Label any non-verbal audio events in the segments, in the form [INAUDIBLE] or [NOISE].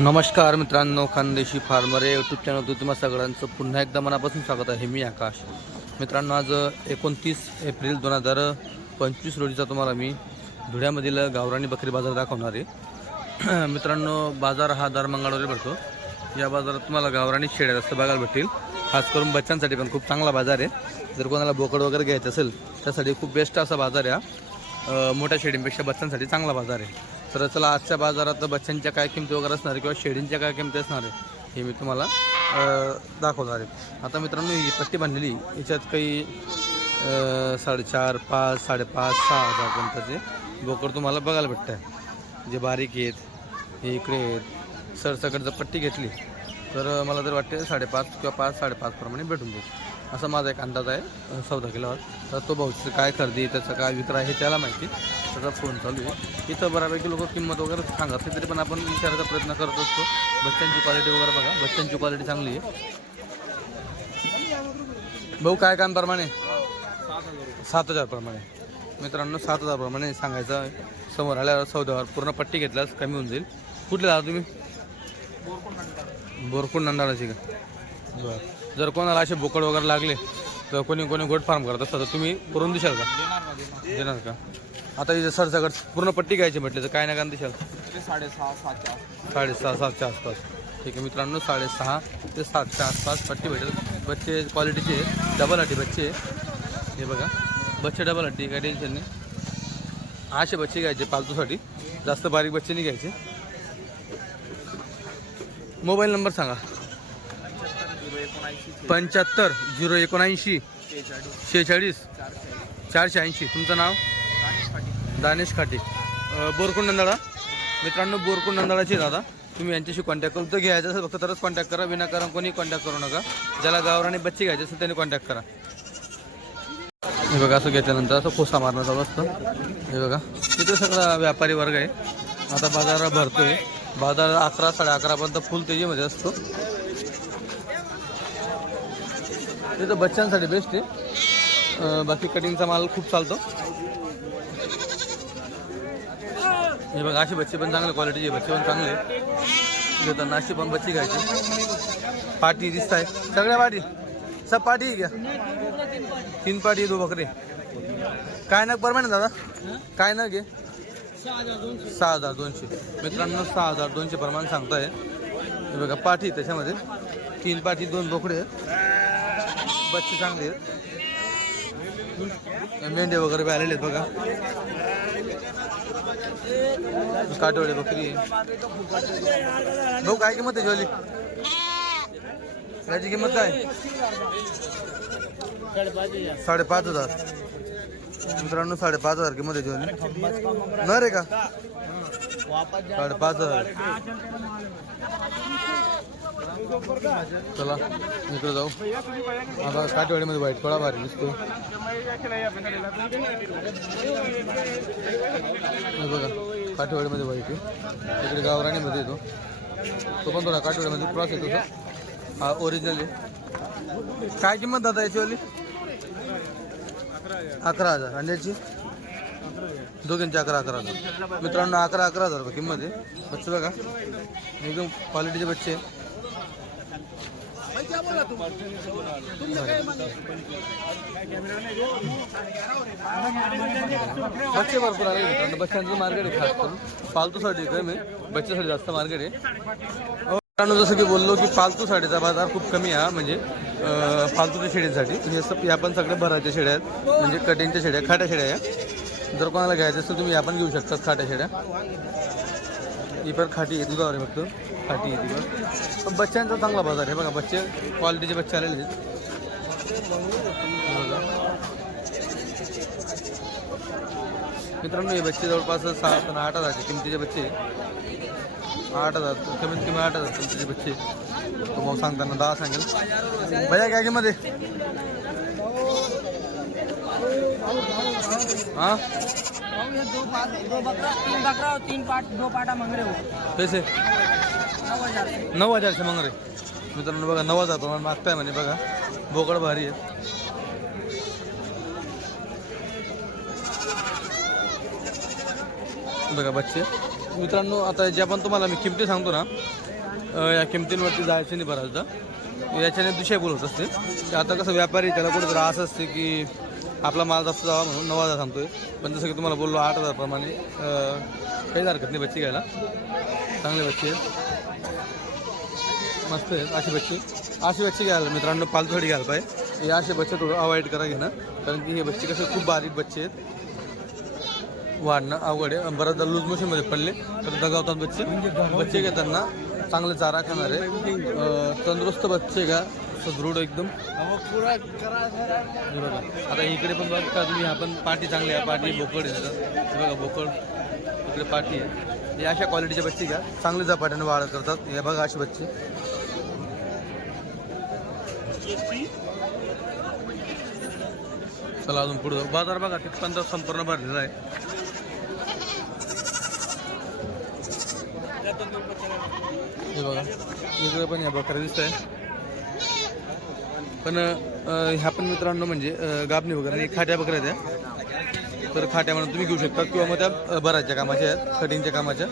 नमस्कार मित्रांनो खानदेशी फार्मर या यूट्यूब चॅनलवर तुम्हा सगळ्यांचं पुन्हा एकदा मनापासून स्वागत आहे. मी आकाश. मित्रांनो आज एकोणतीस एप्रिल दोन हजार पंचवीस रोजीचा तुम्हाला मी धुळ्यामधील गावराणी बकरी बाजार दाखवणार आहे. [CLEARS THROAT] मित्रांनो बाजार हा दर मंगळवारी भरतो. या बाजारात तुम्हाला गावराणी शेड्या जास्त बघायला भेटतील. खास करून बच्चांसाठी पण खूप चांगला बाजार आहे. जर कोणाला बोकड वगैरे घ्यायचं असेल त्यासाठी खूप बेस्ट असा बाजार आहे मोठ्या शेळींपेक्षा बच्चांसाठी चांगला बाजार आहे. तर चला आजच्या बाजारात बच्चांच्या काय किमती वगैरे असणार आहे किंवा शेळींच्या काय किमती असणार आहे हे मी तुम्हाला दाखवणार आहे. आता मित्रांनो ही पट्टी बांधलेली याच्यात काही साडेचार पाच साडेपाच सहा हजारपर्यंतचे बोकड तुम्हाला बघायला भेटत आहे जे बारीक आहेत हे इकडे आहेत सरसकट जर पट्टी घेतली तर मला तर वाटते साडेपाच किंवा पाच साडेपाचप्रमाणे भेटून जाईल. असा माझा एक अंदाज आहे. चौदा किलोवर. तर तो भाऊचं काय खरेदी त्याचं काय विक्रा हे त्याला माहिती. त्याचा फोन चालू आहे. इथं बऱ्यापैकी लोक किंमत वगैरे सांगत असले तरी पण आपण विचारायचा प्रयत्न करत असतो. बच्चांची क्वालिटी वगैरे बघा. बच्चांची क्वालिटी चांगली आहे. भाऊ काय काम प्रमाणे? सात हजारप्रमाणे मित्रांनो सात हजारप्रमाणे सांगायचं समोर आल्यावर चौदावर पूर्ण पट्टी घेतल्यास कमी होऊन जाईल. कुठले दादा तुम्ही? बोरकुंड नंदाळाची का? बरं. जर कोणाला असे बोकड वगैरे लागले तर कोणी कोणी गोट फार्म करत असतात तर तुम्ही करून देशाल का? देणार का? आता इथे सरसकट पूर्ण पट्टी घ्यायची म्हटली तर काय ना काय दिशाल? साडेसहा सातच्या साडेसहा सातच्या आसपास. ठीक आहे मित्रांनो साडेसहा ते सातच्या आसपास पट्टी भेटेल. बच्चे क्वालिटीचे डबल हट्टी बच्चे आहे. हे बघा बच्चे डबल हड्डी काय टेन्शन नाही. असे बच्चे घ्यायचे पालतूसाठी. जास्त बारीक बच्चे नाही घ्यायचे. मोबाईल नंबर सांगा. पंच्याहत्तर झिरो एकोणऐंशी शेहेचाळीस चारशे ऐंशी. तुमचं नाव? दानिश खाटे. बोरकुंड नंदाळा. मित्रांनो बोरकुंड नंदाळाचे दादा. तुम्ही यांच्याशी कॉन्टॅक्ट करून तर घ्यायचं असेल फक्त तरच कॉन्टॅक्ट करा. विनाकारण कोणी कॉन्टॅक्ट करू नका. ज्याला गावराने बच्चे घ्यायचे असेल त्यांनी कॉन्टॅक्ट करा. हे बघा असं घेतल्यानंतर असं खोसा मारणं चालू असतं. हे बघा तिथे सगळा व्यापारी वर्ग आहे. आता बाजार भरतोय. बाजार अकरा साडे अकरापर्यंत फुल तेजीमध्ये असतो. तिथं बच्चांसाठी बेस्ट आहे. बाकी कटिंगचा माल खूप चालतो. हे बघा असे बच्चे पण चांगले क्वालिटीचे बच्चे पण चांगले घेताना अशी पण बच्ची घ्यायची पाटी दिसत आहे. सगळ्या पाटी सब पाटी घ्या तीन पाटी दो बकरे. काय नग परमाने दादा? काय नग आहे? सहा हजार दोनशे. मित्रांनो सहा हजार दोनशे प्रमाण सांगताय. हे बघा पाठी त्याच्यामध्ये. तीन पाठी दोन बोकडे आहेत. बच्चे चांगले आहेत. मेंढे वगैरे बी आलेले आहेत बघा. काटवडे बकरी. आहे भाऊ काय किंमत आहे ज्वाली याची किंमत काय? साडेपाच हजार. मित्रांनो साडेपाच हजार किंमत आहे ज्वाली न रे का? साडेपाच हजार. चला इकडे जाऊ. आता काठवाडीमध्ये वाईट पळा भारी दिसतो बघा काठेवाडीमध्ये वाईट आहे. इकडे गावराणीमध्ये येतो. तो पण थोडा काठवाडीमध्ये क्रॉस येतो हा ओरिजिनल आहे. काय किंमत दादा याचीवाली अकरा हजार. आणि याची? दोघींची अकरा अकरा हजार. मित्रांनो अकरा अकरा हजार रुपये किंमत आहे. बच्चे बघा. एकदम क्वालिटीचे बच्चे बच्चे भरपूर आले मित्रांनो. बच्चांचं मार्केट आहे खास करून. पालतूसाठी कमी आहे. बच्च्यासाठी जास्त मार्केट आहे. मित्रांनो जसं की बोललो की पालतू साडीचा बाजार खूप कमी आहे म्हणजे फालतूच्या शेळींसाठी. म्हणजे असं या पण सगळ्या भराच्या शेड्या आहेत. म्हणजे कटिंगच्या शेड्या खाट्या शेड्या आहे जर कोणाला घ्यायचं असेल तुम्ही या पण घेऊ शकता खाट्या शेड्या ही पण खाटी येते दुधावर आहे फक्त. खाटी येते पण पण बच्चांचा चांगला बाजार आहे बघा बच्चे क्वालिटीचे बच्चे आलेले आहेत. मित्रांनो हे बच्चे जवळपास सहा आठ हजारचे किमतीचे बच्चे आठ हजार कमीत कमी आठ हजार किमतीचे बच्चे तो भाऊ सांगताना दहा सांगेल. भैया काय मध्ये आहे? दो पाट दो बकरा तीन बकरा और तीन पाट दो पाटा मांग रहे हो? पैसे? हजार नऊ हजारचे मग रे मित्रांनो बघा नऊ हजार प्रमाणे मागताय म्हणे बघा. बोकड भारी आहे. बघा बच्चे. मित्रांनो आता ज्या पण तुम्हाला मी किमती सांगतो ना या किमतींवरती जायचं नाही बऱ्याचदा याच्याने दुसरे होत असते आता कसं व्यापारी त्याला कुठं त्रास असते की आपला माल जास्त जावा म्हणून नऊ हजार सांगतोय पण जसं की तुम्हाला बोललो आठ हजारप्रमाणे काही काहीच हरकत नाही बच्ची घ्यायला. चांगले बच्चे आहेत. मस्त आहेत अशी बच्ची. अशी बच्ची घ्यायला मित्रांनो पालतू घ्यायला पाहिजे. हे असे बच्चे थोडं अवॉइड करा घेणं. कारण की हे बच्चे कसे खूप बारीक बच्चे आहेत. वाढणं अवघड आहे. बऱ्याचदा लूज मोशनमध्ये पडले तर दगावतात बच्चे. बच्चे घेताना चांगला चारा खाणार अं, तंदुरुस्त बच्चे का? सदृढ एकदम. बघा आता इकडे पण बघता तुम्ही आपण पाठी चांगली आहे पाठी बोकड आहे हे बघा बोकड. इकडे पाठी आहे. हे अशा क्वालिटीचे बच्चे का? चांगले झपाट्याने वाढ करतात. हे बघा असे बच्चे. चला अजून पुढे जाऊ. बाजार बघा तिथपर्यंत संपूर्ण भरलेला आहे हे बघा वेगळं पण या बकऱ्या दिसत आहे पण ह्या पण मित्रांनो म्हणजे गाबणी वगैरे आणि खाट्या बकऱ्या त्या तर खाट्या म्हणून तुम्ही घेऊ शकता किंवा मग त्या अं, भरायच्या कामाच्या आहेत कटिंगच्या कामाच्या.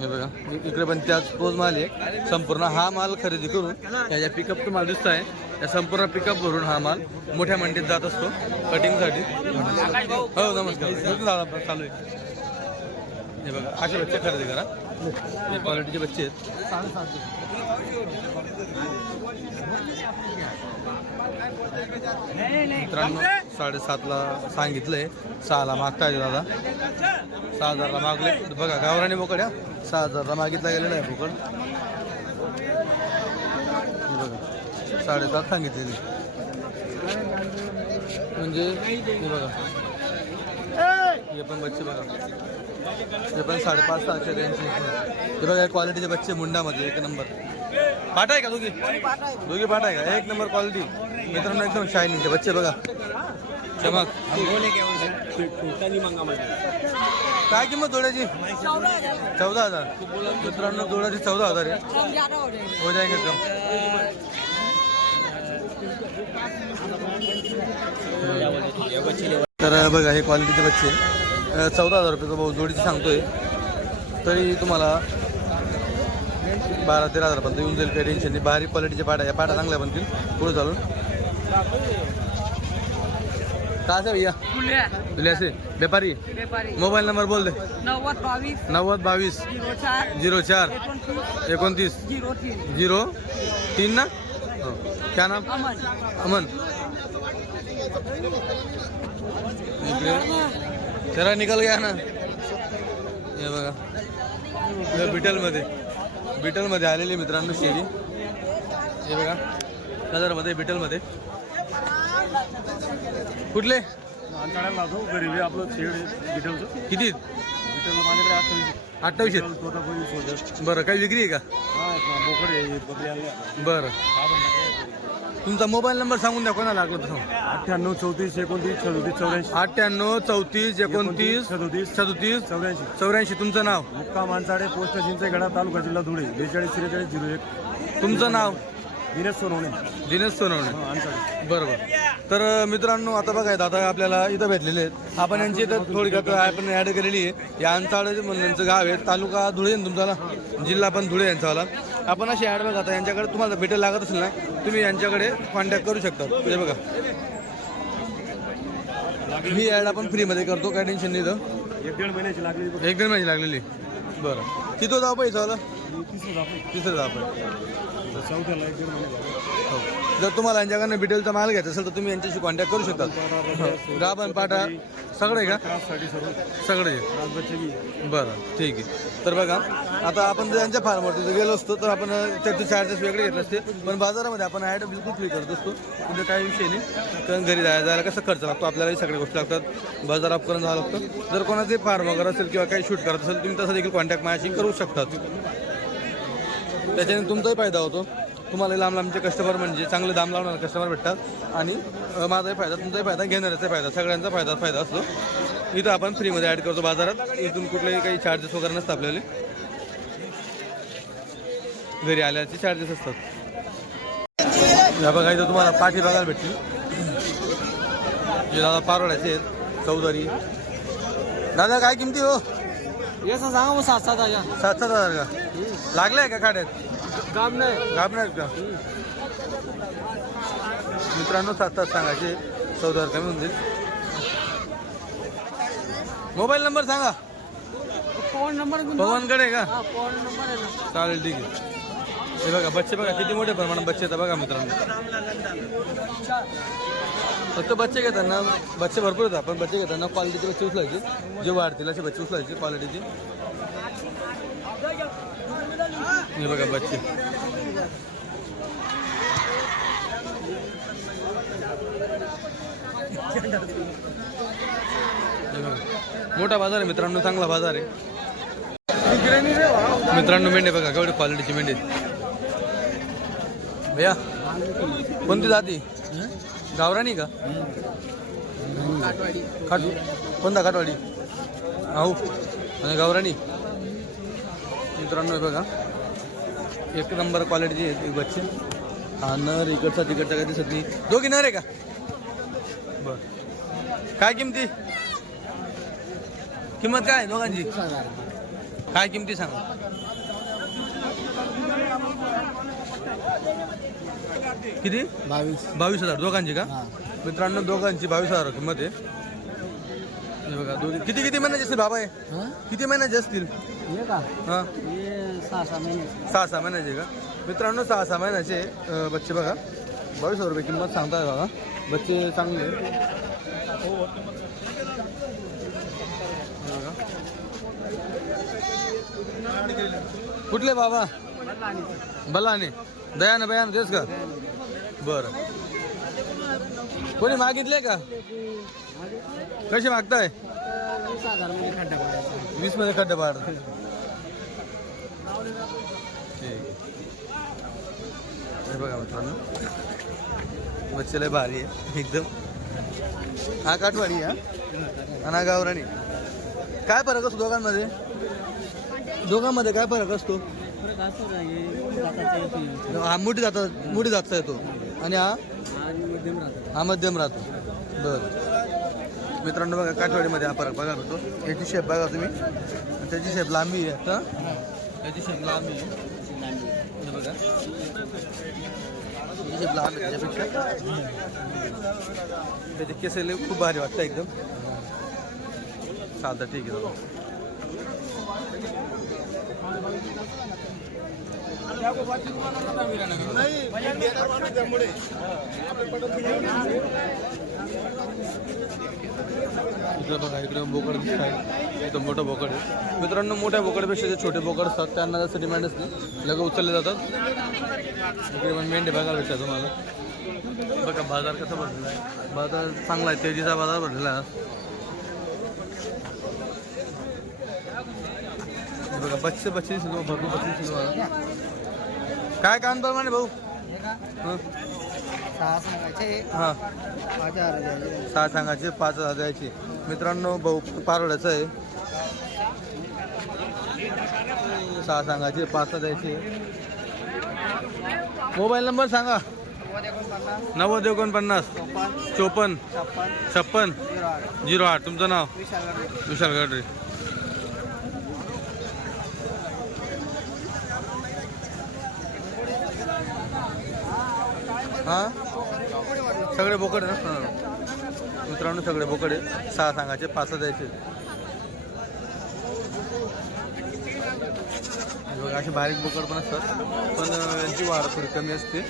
हे बघा इकडे पण त्याच तोच माल आहे. संपूर्ण हा माल खरेदी करून त्याच्या पिकअप माल दिसत आहे त्या संपूर्ण पिकअप भरून हा माल मोठ्या मंडीत जात असतो कटिंगसाठी हो नमस्कार. चालू आहे. हे बघा अशा खरेदी करा. क्वालिटीचे बच्चे आहेत. मित्रांनो साडेसातला सांगितलंय. सहाला मागताय दादा? सहा हजारला मागले. बघा गावराने बोकड या सहा हजारला मागितला गेलेला आहे बोकड. बघा साडेसात सांगितलेली. म्हणजे बघा. हे पण बच्चे बघा. हे पण साडेपाच सहाशे रेंज हे बघा क्वालिटीचे बच्चे मुंडामध्ये एक नंबर पाठ आहे का दोघी? दोघी पाठ आहे का? एक नंबर क्वालिटी मित्रांनो एकदम शायनिंगचे बच्चे बघा. चमक. काय किंमत जोड्याची? चौदा हजार. मित्रांनो जोड्याची चौदा हजार आहे. हो जाएंगे एकदम. तर बघा हे क्वालिटीचे बच्चे. चौदा हजार रुपये भाऊ जोडीची सांगतोय. तरी तुम्हाला बारा तेरा हजारपर्यंत येऊन जाईल काही टेन्शन नाही. बारीक क्वालिटीचे पाटा या पाटा चांगल्या बनतील. पुढे चालून. काय आहे भैया? तुले असे? व्यापारी? मोबाईल नंबर बोल दे. नव्वद बावीस. नव्वद बावीस. झिरो चार. एकोणतीस. झिरो तीन. ना? हो. क्या नाम? अमन. अमन. इकडे. जरा निकल गया ना. हे बघा. बिटलमध्ये. बिटलमध्ये आलेली मित्रांनो शेळी. हे बघा. नजरमध्ये बिटलमध्ये. कुठले? गरीबी आपलं किती? माझ्याकडे अठ्ठावीस. बरं काही विक्री आहे का? हा बोकड बरं. तुमचा मोबाईल नंबर सांगून द्या कोणाला लागलं तर अठ्ठ्याण्णव चौतीस एकोणतीस सदोतीस चौऱ्याऐंशी. अठ्ठ्याण्णव चौतीस एकोणतीस सदोतीस सदोतीस चौऱ्याऐंशी. चौऱ्याऐंशी तुमचं नाव? मुक्का मानसाडे पोस्ट चिंचेगडा तालुका जिल्हा धुळे. बेचाळीस त्रेचाळीस झिरो एक. तुमचं नाव? दिनेश सोनवणे. दिनेश सोनवणे. बरोबर. तर मित्रांनो आता बघा दादा आपल्याला इथं भेटलेले आहेत. आपण यांची इथं थोडक्यात आपण ॲड केलेली आहे. या अंताळ म्हणून यांचं गाव आहे. तालुका धुळे आहे ना तुमचा? जिल्हा पण धुळे यांचावाला आपण अशी ॲड बघा यांच्याकडे तुम्हाला भेटायला लागत असेल ना तुम्ही यांच्याकडे कॉन्टॅक्ट करू शकता. हे बघा. ही ॲड आपण फ्रीमध्ये करतो काय टेन्शन नाही इथं. एक दीड महिन्याची लागली. बघ. एक दीड महिने लागलेली. बरं. किती जाऊ पैसा वाला ही तिसरं जाऊ झाले. हो. जर तुम्हाला यांच्याकडनं बिटेलचा माल घ्यायचा असेल तर तुम्ही यांच्याशी कॉन्टॅक्ट करू शकता. गाभण पाटा. सगळे का? त्राससाठी सर्व सगळे. बी. बरं ठीक आहे. तर बघा आता आपण जर यांच्या फार्मवरती जर गेलो असतो तर आपण त्याचे चार्जेस वेगळे घेतले असते. पण बाजारामध्ये आपण ॲड बिलकुल फ्री करत असतो. म्हणजे काही विषय नाही. कारण घरी जायला जायला कसं खर्च लागतो? आपल्याला सगळ्या गोष्टी लागतात. बाजार अप करून जावं लागतं. जर कोणाचे फार्म वगैरे असेल किंवा काही शूट करत असेल तुम्ही तसं देखील कॉन्टॅक्ट माझ्याशी करू शकतात. त्याच्याने तुमचाही फायदा होतो. तुम्हाला लांब लांबचे कस्टमर म्हणजे चांगले दाम लावणारे कस्टमर भेटतात. आणि माझाही फायदा तुमचाही फायदा घेणाऱ्याचा फायदा सगळ्यांचा फायदा फायदा असतो. इथं आपण फ्रीमध्ये ॲड करतो बाजारात. इथून कुठलेही काही चार्जेस वगैरे नसतात आपल्याला. घरी आल्याचे चार्जेस असतात. या बघा इथं तुम्हाला पाठी बघायला भेटतील. जे दादा पारोड्याचे आहेत चौधरी. दादा काय किमती हो? सांगा मग सात सात हजार. सात सात हजार का? लागलाय का खाड्यात गाबणार का? मित्रांनो सात सात सांगायचे चौदा कमी होऊन जाईल मोबाईल नंबर सांगा. फोन नंबर पवनकडे का? फोन नंबर चालेल ठीक आहे. हे बघा बच्चे बघा किती मोठे प्रमाणात बच्चे आहेत बघा मित्रांनो. फक्त बच्चे घेताना बच्चे भरपूर येतात पण बच्चे घेताना क्वालिटीचे बच्चे उचलायचे. जे वाढतील असे बच्चे उचलायचे क्वालिटीचे हे बघा बच्चे. मोठा बाजार आहे मित्रांनो चांगला बाजार आहे. मित्रांनो मेंढे बघा केवढी क्वालिटीची मेंढे भैया कोणती जाती? गावराणी का? खाट कोणता काटवाडी आऊ आणि गावराणी मित्रांनो बघा. एक नंबर क्वालिटीची ती बच्चे हा नर इकडचा तिकडचा काय दिसत नाही दोघी नर आहे का? बर काय किमती? किंमत काय दोघांची? काय किमती सांगा? किती? बावीस. बावीस हज़ार. दोघांची का? मित्रांनो दोघांची बावीस हज़ार किंमत आहे. हे बघा दोघी किती किती महिन्याचे असतील बाबा हे? किती महिन्याचे असतील? हे का? हां. हे सहा सहा महिने. सहा सहा महिन्याचे का? मित्रांनो सहा सहा महिन्याचे अं, बच्चे बघा. बावीस हजार रुपये किंमत सांगताय बघा. बच्चे चांगले. हे बघा. कुठले बाबा? बलाने दयाने बयान तेच का? बरं. कोणी मागितले का? कसे मागताय? वीस हजारमध्ये खड्डा पडायचा. वीसमध्ये खड्डे पाड हे बघा मित्रांनो. बच्चे लय भारी आहे एकदम. हा काठवाडी हा? आणि गावराणी काय फरक असतो दोघांमध्ये? दोघांमध्ये काय फरक असतो? हा मोठी जाता मोठी जातचा येतो आणि हा? मध्यम राहतो हा मध्यम राहतो. बरं. मित्रांनो बघा काठवाडीमध्ये हा फरक बघा भेटतो याची शेप बघा तुम्ही. त्याची शेप लांबी आहे आता याची शेप लांबी आहे हे बघा. त्याच्यापेक्षा. त्याचे केस लय खूप भारी वाटतं एकदम. चालतं ठीक आहे. दादा. इकडं बघा इकडं बोकड दिसत आहे. इथं मोठं बोकड आहे. मित्रांनो मोठ्या बोकडपेक्षा जे छोटे बोकड असतात त्यांना जास्त डिमांड असते. लगे उचलले जातात. इकडे पण मेंढे बघायला भेटतात तुम्हाला. बघा बाजार कसा भरलेला आहे. बाजार चांगला आहे. तेजीचा बाजार भरलेला आहे. बघा बच्चे बच्चे भरपूर बच्चे मला काय काम प्रमाणे भाऊ? सहा सांगायचे. हां. पाच हजार द्यायचे. सहा सांगायचे पाच हजार द्यायचे. मित्रांनो भाऊ पारोड्याचं आहे. सहा सांगायचे पाच हजार द्यायचे. मोबाईल नंबर सांगा. नव्वद एकोणपन्नास चोपन्न छप्पन छप्पन झिरो आठ झिरो आठ. तुमचं नाव? विशाल गाडरे. हा? सगळे बोकड ना? हां. मित्रांनो सगळे बोकड सहा सांगायचे पाच द्यायचे. असे बारीक बोकड पण असतात. पण यांची वाढ थोडी कमी असते.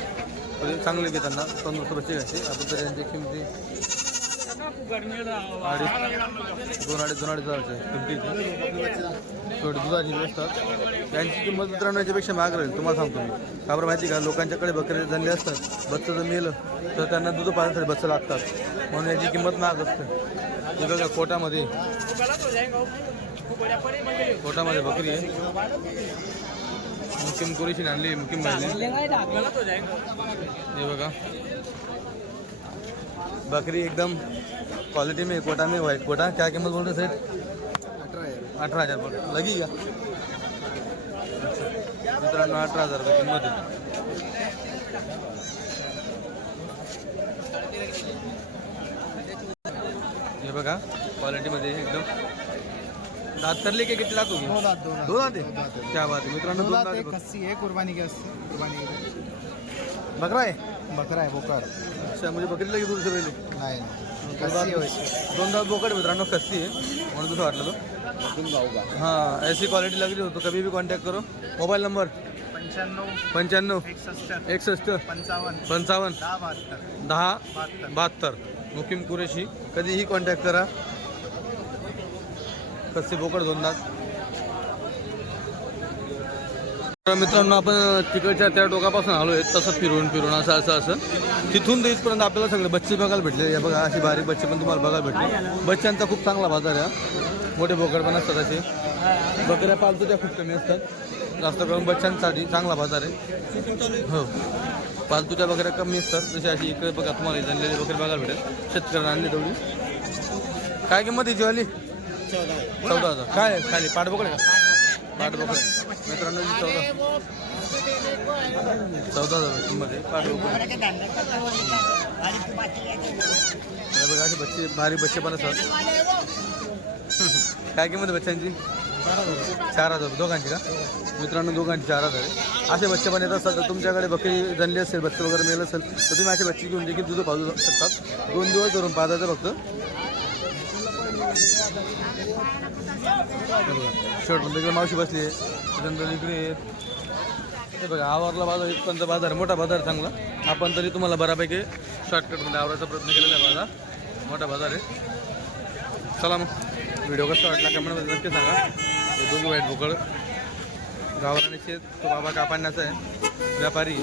पण चांगले घेताना तंदुरुस्त रुपये घ्यायचे आपण तर यांची किमती अडीच दोन अडीच दोन अडीच हजारचे किमतीचे थोडी दुधाची असतात त्यांची किंमत मित्रांनो याच्यापेक्षा महाग राहील. तुम्हाला सांगतो मी. का बरं माहिती का? लोकांच्याकडे बकरे झाले असतात. बच्चं जर मेलं तर त्यांना दूध पाहण्यासाठी बच्चं लागतात. म्हणून याची किंमत महाग असते. बघा कोटामध्ये. कोटामध्ये बकरी आहे. मुकिम कुरेशी आणली मुकिम हे बघा. बकरी एकदम क्वालिटी में कोटा में कोटा क्या कीमत बोल रहे सेठ अठरा हजार बोल. लगी का. मित्रांनो अठरा हजार रुपये किंमत आहे हे बघा क्वालिटीमध्ये एकदम. दात तरले की किती दात होगी दो दात दो दात. दोन दो आहे. क्या बात मित्रांनो दोन दात. कस्सी आहे कुर्बानी की असते कुर्बानी की बकरा आहे? बकरा आहे बोकर अच्छा म्हणजे बकरीला किती दूर सगळी नाही दोन दात बोकड मित्रांनो कस्सी आहे. म्हणून तुझं वाटलं तो. हाँ ऐसी क्वालिटी लग रही हो तो कभी भी कांटेक्ट करो। मोबाईल नंबर पंच्याण्णव एकसष्ट पंचावन्न पंचावन्न दहा बहात्तर मुकीम कुरेशी कधीही कॉन्टॅक्ट करा. कसे बोकड तर मित्रांनो आपण तिकडच्या त्या टोकापासून आलो आहे तसं फिरून फिरून असं असं असं. तिथून ते इथपर्यंत आपल्याला सगळे बच्चे बघायला भेटले. हे बघा अशी बारीक बच्चे पण तुम्हाला बघायला भेटले. बच्चांचा खूप चांगला बाजार आहे. मोठे बोकड पण असतात असे. बकऱ्या पालतो त्या खूप कमी असतात. जास्त करून बच्चांसाठी चांगला बाजार आहे. हो. पालतूच्या बकऱ्या कमी असतात. जसे अशी इकडे बघा तुम्हाला इथे आणलेली बकरी बघायला भेटेल. शेतकऱ्यांना आणली तेवढी. काय किंमत आहे ज्वाली चौदा हजार. काय खाली? पाठबोकड आहे का? पाठबोकड मित्रांनो चौदा चौदा हजार किंमत आहे. पाठबोकड बघा असे बच्चे भारी बच्चे पण असतात. काय किंमत बच्चांची चार हजार. दोघांची का? मित्रांनो दोघांची चार हजार आहे. असे बच्चे पण येत असतात तर तुमच्याकडे बकरी जनली असेल बच्चे वगैरे मिळेल असेल तर तुम्ही असे बच्चे घेऊन देखील दूध पाजू शकतात. दोन दिवस धरून पाजायचं फक्त. शेवट पण तिकडे मावशी बसली आहे. त्याच्यानंतर इकडे हे बघा आवरला बाजार इथपर्यंत बाजार मोठा बाजार चांगला. आपण तरी तुम्हाला बऱ्यापैकी शॉर्टकटमध्ये आवरायचा प्रयत्न केलेला आहे बाजार. मोठा बाजार आहे. चला मग. व्हिडिओ कसा वाटला कमेंटमध्ये नक्की सांगा. हे दोघी वाईट भोकळ. गावराणीचे तो बाबा कापाण्याचा आहे. व्यापारी.